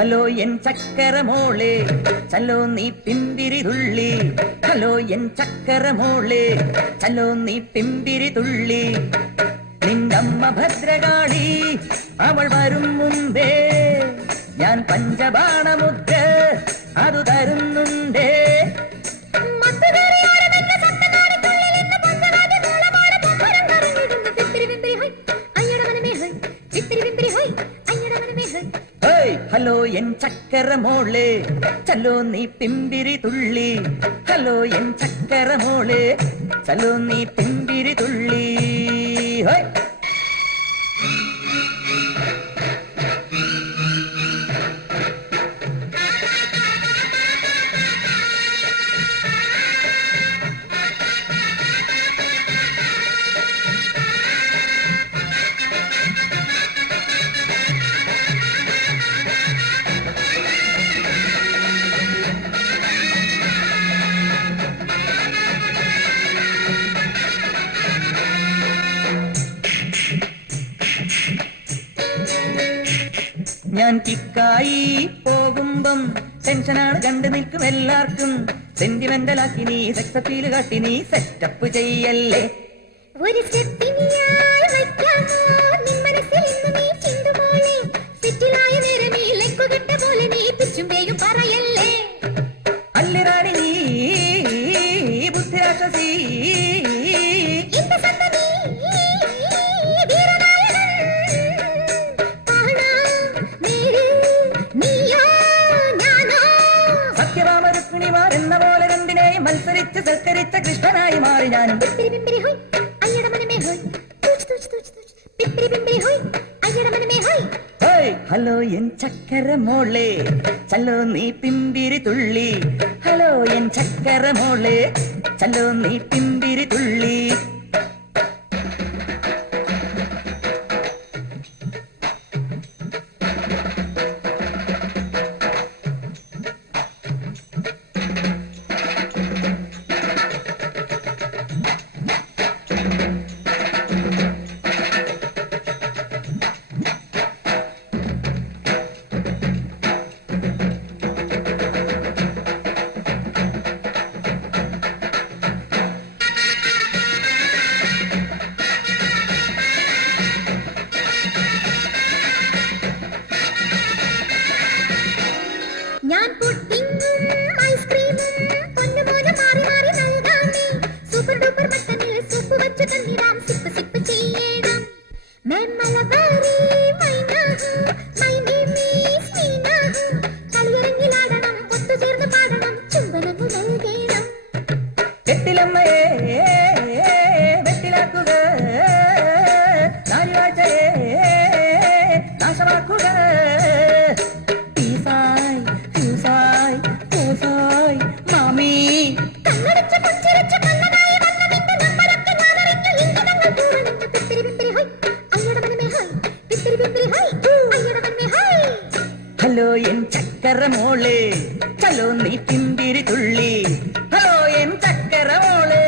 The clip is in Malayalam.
ഹലോ എൻ ചക്കര മോളെ ചലോ നീ പിന്തിരി തുള്ളി. ഹലോ എൻ ചക്കര മോളെ ചലോ നീ പിന്തിരി തുള്ളി. നിന്നമ്മ ഭദ്രകാളി അവൾ വരും മുമ്പേ ഞാൻ പഞ്ചബാണമുദ്ര അതു തരുന്നുണ്ടേ. ഹലോ എൻ ചക്കര മോളെ ചലോ നീ പിമ്പിരി തുള്ളി. ഹലോ എൻ ചക്കര മോളെ ചലോ നീ പിമ്പിരി തുള്ളി. ഞാൻ കിക്കായി പോകുമ്പം ടെൻഷനാണ് കണ്ടു നിൽക്കും എല്ലാവർക്കും. സെന്റിമെന്റലാക്കി നീ സെക്സ് അപ്പീൽ കാട്ടി നീ സെറ്റപ്പ് ചെയ്യല്ലേ. ഒരു സ്റ്റെപ്പിനിയായി വയ്ക്കാമോ നിൻ മനസ്സിൽ ഇന്ന് നീ ചിന്തുമോളെ. സെറ്റിലായ നേരമേ ലക്കുകിട്ട പോലെ നീ പിച്ചും പേയും പറയല്ലേ. അല്ലിറാണി നീ ബുദ്ധിരാക്ഷസി എന്ന പോലെ രണ്ടിനെയും മത്സരിച്ച് സൽക്കരിച്ച കൃഷ്ണനായി മാറി ഞാനും. ഹലോ എൻ ചക്കര മോളെ ചലോ നീ പിമ്പിരി തുള്ളി. ഹലോ എൻ ചക്കര മോളെ ചലോ നീ പിമ്പിരി തുള്ളി. ഞാൻ പുഡിങ്ങും ഐസ്ക്രീമും പൊന്നുപോലെ മാറി മാറി നൽകാമേ. സൂപ്പർ ഡൂപ്പർ മട്ടനിൽ സൂപ്പ് വെച്ച് തന്നിരാം സിപ്പ് സിപ്പ് ചെയ്യണം. मैं മലബാരി മൈനാഹു മൈ നെയിം ഈസ് മീനാഹു. കളിയരങ്ങിലാടണം ഒത്തുചേർന്ന് പാടണം ചുംബനങ്ങൾ നൽകണം. കെട്ടിലമ്മയെ വെട്ടിലാക്കുക നാലുവാഴ്ചയെ നാശമാക്കുക. മാമി കണ്ണടച്ച് പുഞ്ചിരിച്ച് കണ്ണനായി വന്നതിന്റെ നമ്പരൊക്കെ ഞാൻ അറിഞ്ഞു. ഇംഗിതങ്ങൾ പൂവണിഞ്ഞു പിത്തിരി പിത്തിരി ഹൈ അയ്യട മനമേ ഹൈ പിത്തിരി പിത്തിരി ഹൈ അയ്യട മനമേ ഹൈ. ഹലോ എൻ ചക്കര മോളെ ചലോ നീ പിമ്പിരി തുള്ളി. ഹലോ എൻ ചക്കര മോളെ